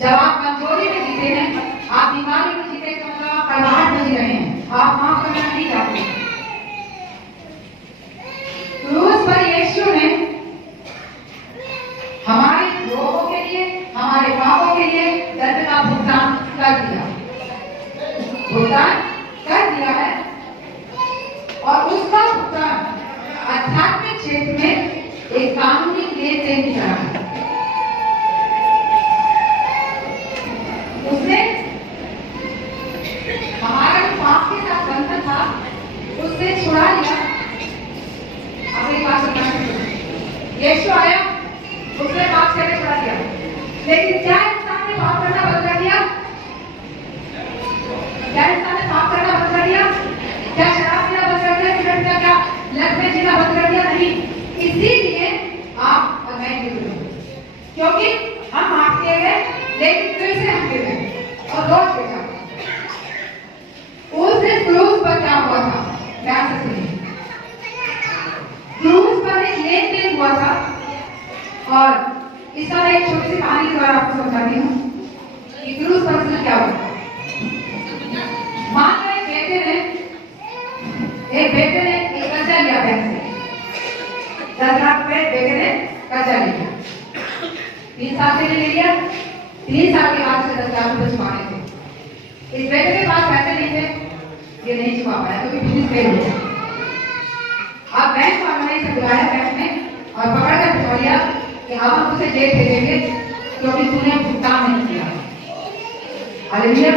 जब आप कमजोरी में जीते हैं, आप बीमारी में जीते, तो मतलब आप कड़वाहट में जी रहे हैं, आप माफ करना नहीं चाहते। क्रूस पर यीशु ने हमारे रोगों के लिए, हमारे पापों के लिए दर्द का भुगतान कर दिया, भुगतान कर दिया है। और उसका भुगतान आध्यात्मिक क्षेत्र में एक कानूनी लेन देन की तरह है। उसने हमारा जो पाप के साथ बंधन था उससे छुड़ा लिया। अपनी बात सुनना, यीशु आया, उसने पाप से छुड़ा दिया, लेकिन क्या इंसान ने पाप करना बंद कर दिया? क्या इंसान ने पाप करना बंद कर दिया? क्या शराब पीना बंद कर दिया? सिगरेट पीना, क्या लत में जीना बंद कर दिया? नहीं। इसीलिए आप और मैं भी बोलूं, क्योंकि हम माफ किए गए, लेकिन फिर से हम गिर गए और रोज गिर जाते। उस दिन क्रूस पर क्या हुआ था? ध्यान से सुनिए। क्रूस पर एक लेन देन हुआ था, और इसका मैं एक छोटी सी कहानी के द्वारा आपको समझाती हूँ कि क्रूस पर क्या हुआ। मान लो एक बेटे ने एक कर्जा लिया बैंक से, 10 लाख रुपए बेटे ने कर्जा लिया, 3 साल के लिए लिया, 3 साल के बाद से 10 लाख रुपए चुकाने थे। इस बेटे के पास पैसे नहीं थे, ये नहीं चुका पाया क्योंकि बिजनेस फेल हो गया। अब बैंक वालों ने इसे बुलाया बैंक में और पकड़ कर बिठा लिया कि अब हम तुझे जेल भेजेंगे क्योंकि तूने भुगतान नहीं किया। हालेलुया।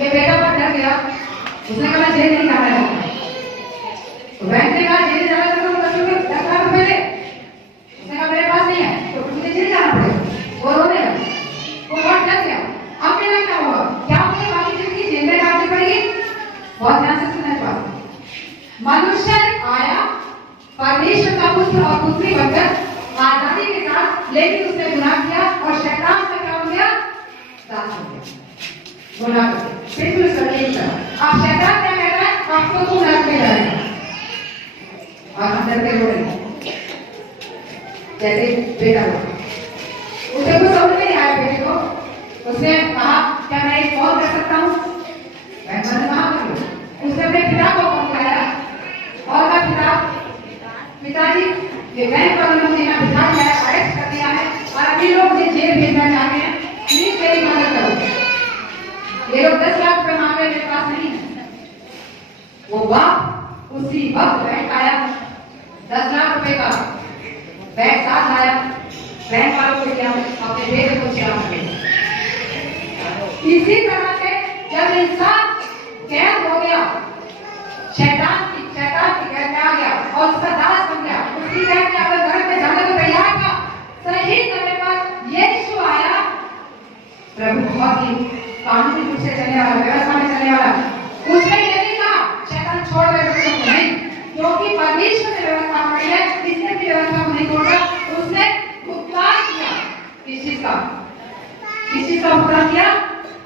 ये बेटा पर डर गया, उसने कहा मैं जेल नहीं जाना है। तो बैंक ने कहा जेल जाना है तो 10 लाख रुपए दे। उसने कहा मेरे पास नहीं है, तो तुझे जेल जाना पड़ेगा। वो रोने लगा, वो बहुत डर गया। अब मेरा क्या हुआ? क्या मुझे बाकी जिंदगी जेल में काटनी पड़ेगी? बहुत ध्यान से सुनना चाहिए। मनुष्य आया परमेश्वर का पुत्र और पुत्री बनकर आजादी के साथ, लेकिन उसने गुनाह किया और शैतान का क्या हो गया? दास हो गया। गुनाह कर बिल्कुल सही कहा। आप शैतान क्या कहता है? आपको तो नरक में जाएगा और अंदर के रोए जैसे बेटा हुआ। उसे कुछ समझ में नहीं आया बेटे को। उसने कहा क्या मैं एक कॉल कर सकता हूँ? मैंने कहा कर। उसने अपने पिता को फोन कराया और कहा पिताजी ये बैंक वालों ने मुझे यहाँ बिठा दिया है, अरेस्ट कर दिया है और अभी लोग मुझे जेल भेजना चाहते हैं, प्लीज मेरी मदद करो। ये लोग 10 लाख रुपए मांग रहे, मेरे पास नहीं है। वो बाप उसी वक्त बैंक आया, 10 लाख रुपए का बैंक साथ लाया, बैंक वालों को दिया, अपने बेटे को चला दिया। इसी तरह से जब इंसान कैद हो गया, शैतान की कैद में आ गया और उसका दास बन गया, उसकी कैद में अगर नरक में जाने को तैयार था, सही समय पर यीशु आया। प्रभु बहुत ही कानूनी रूप से चलने वाला, व्यवस्था में चलने वाला। उसने ये नहीं कहा शैतान छोड़ दे बच्चों को, नहीं, क्योंकि परमेश्वर ने व्यवस्था बनाई है, इसने भी व्यवस्था को नहीं तोड़ा। उसने भुगतान किया। किस चीज का भुगतान किया?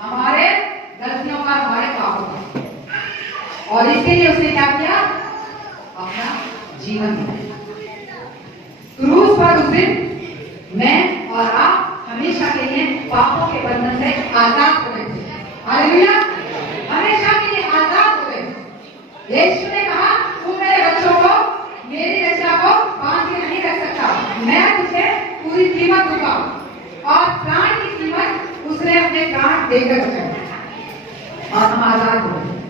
हमारे गलतियों का, हमारे पापों का। और इसके लिए उसने क्या किया? अपना जीवन दिया। क्रूस पर उस दिन मैं और आप हमेशा के लिए पापों के बंधन से आजाद हो गए थे। हालेलुया। हमेशा के लिए आजाद हो गए। यीशु ने कहा तू मेरे बच्चों को, मेरी रक्षा को बांध के नहीं रख सकता, मैं तुझे पूरी कीमत दूंगा। और प्राण की कीमत उसने अपने प्राण देकर बचाया।